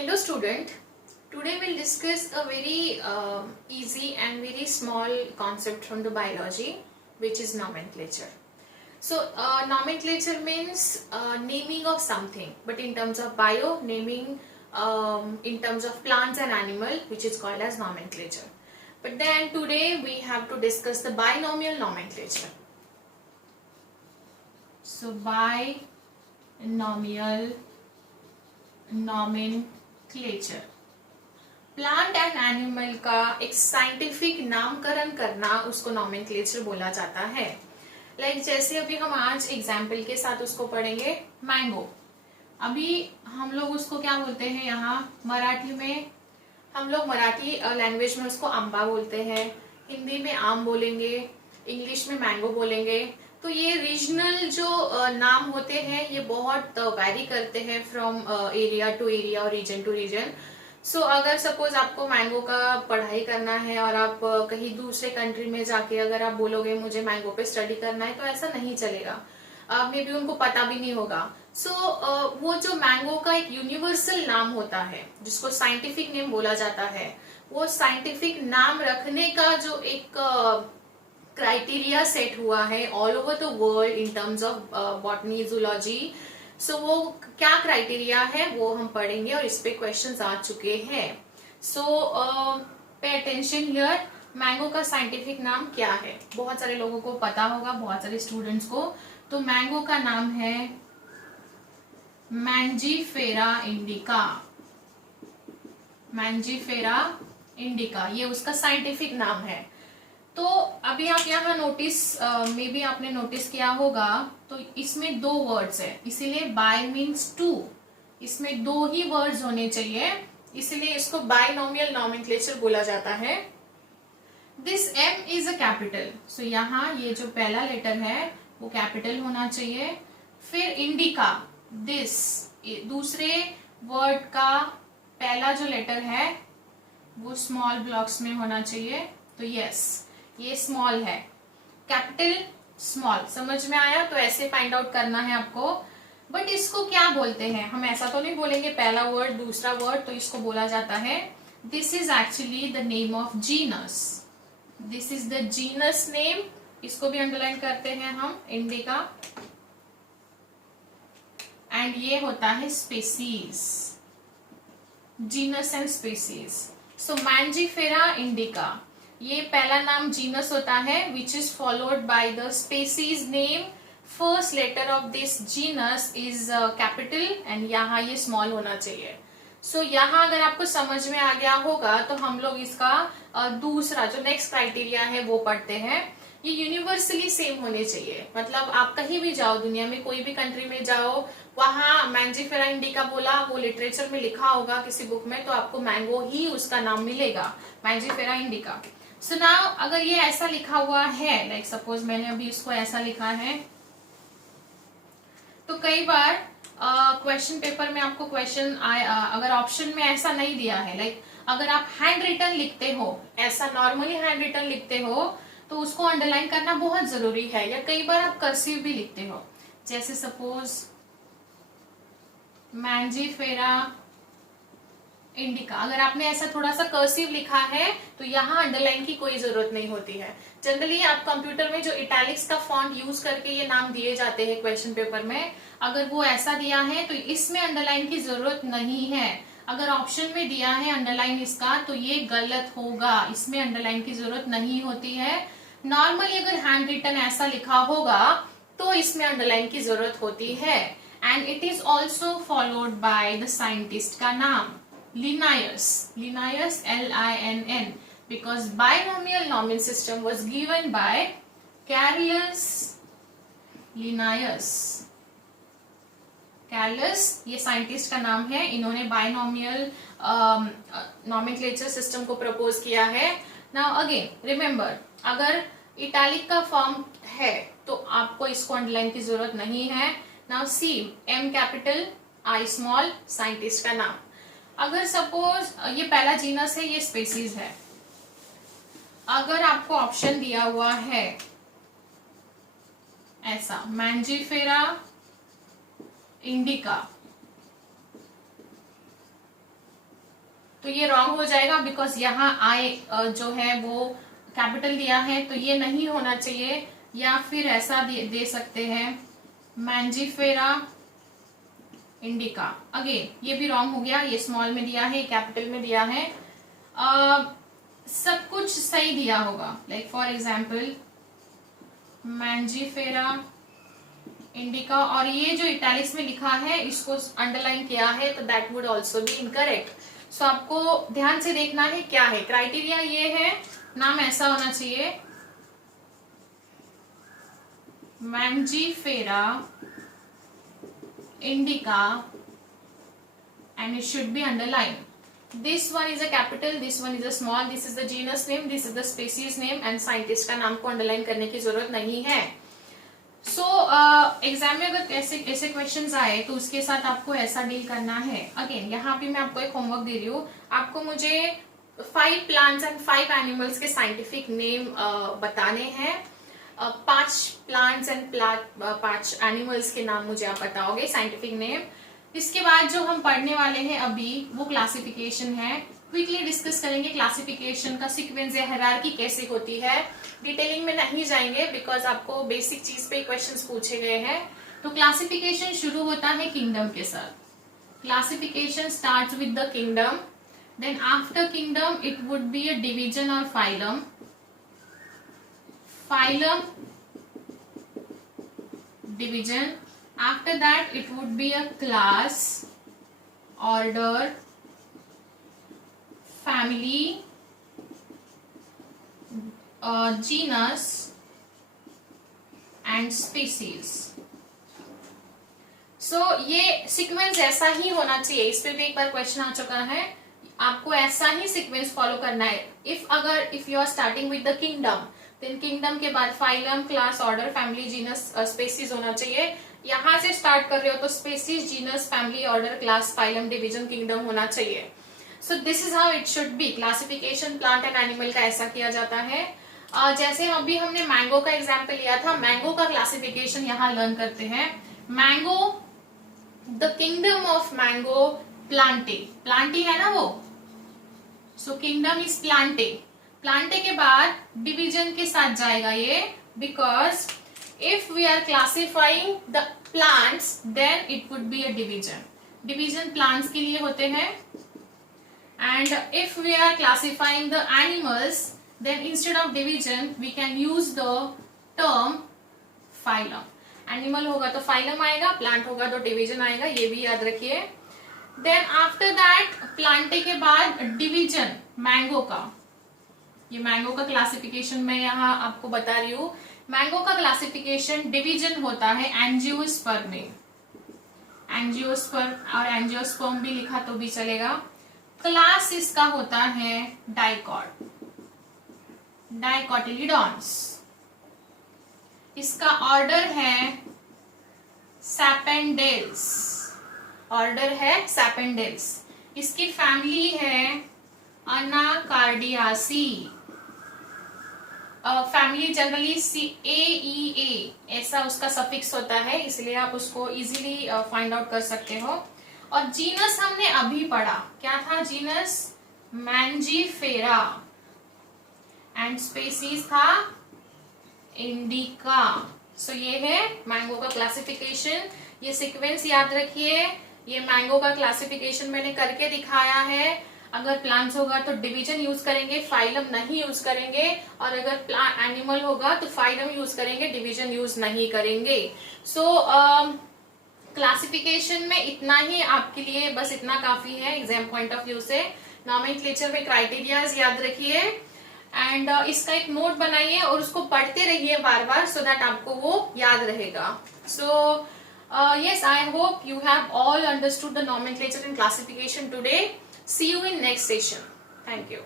Hello student, today we'll discuss a very easy and very small concept from the biology, which is nomenclature. So nomenclature means naming of something, but in terms of bio, naming in terms of plants and animal, which is called as nomenclature. But then today we have to discuss the binomial nomenclature. So binomial nomenclature, plant and animal का एक scientific नामकरण करना उसको nomenclature बोला जाता है. Like जैसे अभी हम आज एग्जाम्पल के साथ उसको पढ़ेंगे मैंगो. अभी हम लोग उसको क्या बोलते हैं, यहाँ मराठी में हम लोग मराठी लैंग्वेज में उसको अम्बा बोलते हैं, हिंदी में आम बोलेंगे, इंग्लिश में मैंगो बोलेंगे. तो ये रीजनल जो नाम होते हैं ये बहुत वैरी करते हैं फ्रॉम एरिया टू एरिया और रीजन टू रीजन. सो अगर सपोज आपको मैंगो का पढ़ाई करना है और आप कहीं दूसरे कंट्री में जाके अगर आप बोलोगे मुझे मैंगो पे स्टडी करना है, तो ऐसा नहीं चलेगा. मे बी उनको पता भी नहीं होगा. सो वो जो मैंगो का एक यूनिवर्सल नाम होता है जिसको साइंटिफिक नेम बोला जाता है, वो साइंटिफिक नाम रखने का जो एक क्राइटेरिया सेट हुआ है all over the world in terms of botany zoology. So वो क्या क्राइटेरिया है वो हम पढ़ेंगे और इस पे क्वेश्चंस आ चुके हैं. सो पे अटेंशन हियर. मैंगो का साइंटिफिक नाम क्या है? बहुत सारे लोगों को पता होगा, बहुत सारे स्टूडेंट्स को. तो मैंगो का नाम है मैंजीफेरा इंडिका. मैंजीफेरा इंडिका ये उसका साइंटिफिक नाम है. तो अभी आप यहाँ नोटिस मे बी आपने नोटिस किया होगा, तो इसमें दो वर्ड्स है, इसीलिए बाय मीन्स टू. इसमें दो ही वर्ड्स होने चाहिए, इसीलिए इसको बायनोमियल नॉमेनक्लेचर बोला जाता है. This M is a capital. So यहाँ ये जो पहला लेटर है वो कैपिटल होना चाहिए. फिर इंडिका, दिस दूसरे वर्ड का पहला जो लेटर है वो स्मॉल ब्लॉक्स में होना चाहिए. तो यस ये स्मॉल है, कैपिटल स्मॉल. समझ में आया? तो ऐसे फाइंड आउट करना है आपको. बट इसको क्या बोलते हैं? हम ऐसा तो नहीं बोलेंगे पहला वर्ड दूसरा वर्ड. तो इसको बोला जाता है, this is actually the name of genus. This is the genus name. इसको भी अंडरलाइन करते हैं हम, इंडिका. एंड ये होता है species, genus and species. So Mangifera indica ये पहला नाम जीनस होता है, which is followed by the species name. First letter of this genus is capital and यहाँ ये स्मॉल होना चाहिए. सो यहाँ अगर आपको समझ में आ गया होगा तो हम लोग इसका दूसरा जो नेक्स्ट क्राइटेरिया है वो पढ़ते हैं. ये यूनिवर्सली सेम होने चाहिए. मतलब आप कहीं भी जाओ दुनिया में, कोई भी कंट्री में जाओ, वहां मैंजीफेरा इंडिका बोला, वो लिटरेचर में लिखा होगा किसी बुक में, तो आपको मैंगो ही उसका नाम मिलेगा, मैंजीफेरा इंडिका. सो नाउ अगर ये ऐसा लिखा हुआ है, लाइक सपोज मैंने अभी इसको ऐसा लिखा है, तो कई बार क्वेश्चन पेपर में आपको क्वेश्चन अगर ऑप्शन में ऐसा नहीं दिया है, लाइक अगर आप हैंड रिटन लिखते हो, ऐसा नॉर्मली हैंड रिटन लिखते हो, तो उसको अंडरलाइन करना बहुत जरूरी है. या कई बार आप कर्सिव भी लिखते हो, जैसे सपोज मैंजीफेरा इंडिका. अगर आपने ऐसा थोड़ा सा कर्सिव लिखा है तो यहाँ अंडरलाइन की कोई जरूरत नहीं होती है. जनरली आप कंप्यूटर में जो इटैलिक्स का फॉन्ट यूज करके ये नाम दिए जाते हैं क्वेश्चन पेपर में, अगर वो ऐसा दिया है तो इसमें अंडरलाइन की जरूरत नहीं है. अगर ऑप्शन में दिया है अंडरलाइन इसका, तो ये गलत होगा, इसमें अंडरलाइन की जरूरत नहीं होती है. नॉर्मली अगर हैंड रिटन ऐसा लिखा होगा तो इसमें अंडरलाइन की जरूरत होती है. And it is also followed by the scientist का नाम Linnaeus. Linnaeus, L-I-N-N, because binomial nomen system was given by Carolus Linnaeus. Carolus ये साइंटिस्ट का नाम है. इन्होंने बायनोमियल नॉमेनक्लेचर सिस्टम को प्रपोज किया है. नाउ अगेन रिमेंबर, अगर इटैलिक का फॉर्म है तो आपको इसको अंडरलाइन की जरूरत नहीं है. Now see, M capital, i small, scientist का नाम. अगर सपोज ये पहला जीनस है, ये स्पेसीज है, अगर आपको ऑप्शन दिया हुआ है ऐसा मैंजीफेरा इंडिका, तो ये रॉन्ग हो जाएगा बिकॉज यहाँ आई जो है वो कैपिटल दिया है, तो ये नहीं होना चाहिए। या फिर ऐसा दे सकते हैं मैंजीफेरा इंडिका, अगेन ये भी रॉन्ग हो गया, ये स्मॉल में दिया है, कैपिटल में दिया है। सब कुछ सही दिया होगा, like for example Mangifera indica, और ये जो इटैलिक्स में लिखा है इसको अंडरलाइन किया है, तो that would also be incorrect. So आपको ध्यान से देखना है क्या है क्राइटेरिया, ये है नाम ऐसा होना चाहिए Mangifera indica and it should be underlined. This one is a capital, this one is a small, this is the genus name, this is the species name and scientist का नाम को अंडरलाइन करने की जरूरत नहीं है। सो एग्जाम में अगर ऐसे क्वेश्चंस आए तो उसके साथ आपको ऐसा डील करना है। अगेन यहाँ पे मैं आपको एक होमवर्क दे रही हूँ, आपको मुझे 5 प्लांट्स एंड 5 एनिमल्स के साइंटिफिक नेम बताने हैं। 5 प्लांट्स एंड 5 एनिमल्स के नाम मुझे आप बताओगे साइंटिफिक नेम। इसके बाद जो हम पढ़ने वाले हैं अभी वो क्लासिफिकेशन है। क्विकली डिस्कस करेंगे क्लासिफिकेशन का सीक्वेंस या हायरार्की कैसे होती है। डिटेलिंग में नहीं जाएंगे बिकॉज आपको बेसिक चीज पे क्वेश्चंस पूछे गए हैं। तो क्लासिफिकेशन शुरू होता है किंगडम के साथ। Classification starts with the kingdom, then after kingdom it would be a division और phylum, phylum division, after that it would be a class, order, family, genus and species. So ये sequence ऐसा ही होना चाहिए, इस पे भी एक बार क्वेश्चन आ चुका है, आपको ऐसा ही सीक्वेंस फॉलो करना है। If you are starting with the kingdom, then kingdom के बाद phylum, class, order, family, genus, species होना चाहिए। यहां से स्टार्ट कर रहे हो तो species, genus, family, order, class, phylum, division, kingdom होना चाहिए। So this is how it should be. Classification plant and animal का ऐसा किया जाता है। जैसे अभी हमने मैंगो का एग्जाम्पल लिया था, मैंगो का क्लासिफिकेशन यहाँ लर्न करते हैं। Mango, the kingdom of mango Plantae, Plantae है ना वो, सो किंगडम इज प्लांटे। प्लांटे के बाद डिवीजन के साथ जाएगा ये, because if we are classifying the plants then it would be a division. Division plants के लिए होते हैं। And if we are classifying the animals then instead of division we can use the term phylum. Animal होगा तो phylum आएगा, plant होगा तो division आएगा, ये भी याद रखिए। Then after that planटे के बाद division mango का, ये मैंगो का क्लासिफिकेशन मैं यहाँ आपको बता रही हूँ। मैंगो का क्लासिफिकेशन डिवीजन होता है एंजियोस्पर्म में, एंजियोस्पर्म और एंजियोस्पर्म भी लिखा तो भी चलेगा। क्लास इसका होता है डाइकॉट, डाइकोटिलीडॉन्स। इसका ऑर्डर है सैपेंडेल्स, ऑर्डर है सैपेंडेल्स। इसकी फैमिली है अनाकार्डियासी। फैमिली जनरली CAEA ऐसा उसका सफिक्स होता है, इसलिए आप उसको इजीली फाइंड आउट कर सकते हो। और जीनस हमने अभी पढ़ा, क्या था जीनस? मैंजीफेरा, एंड स्पेसीज था इंडिका। सो ये है मैंगो का क्लासिफिकेशन। ये सीक्वेंस याद रखिए। ये मैंगो का क्लासिफिकेशन मैंने करके दिखाया है। अगर प्लांट्स होगा तो डिवीजन यूज करेंगे, फाइलम नहीं यूज करेंगे, और अगर प्लांट एनिमल होगा तो फाइलम यूज करेंगे, डिवीजन यूज नहीं करेंगे। सो क्लासिफिकेशन में इतना ही आपके लिए, बस इतना काफी है एग्जाम पॉइंट ऑफ व्यू से। नॉमेनक्लेचर में क्राइटेरियाज याद रखिए एंड इसका एक नोट बनाइए और उसको पढ़ते रहिए बार बार, सो दैट आपको वो याद रहेगा। सो yes, I hope you have all understood the nomenclature and classification today. See you in next session. Thank you.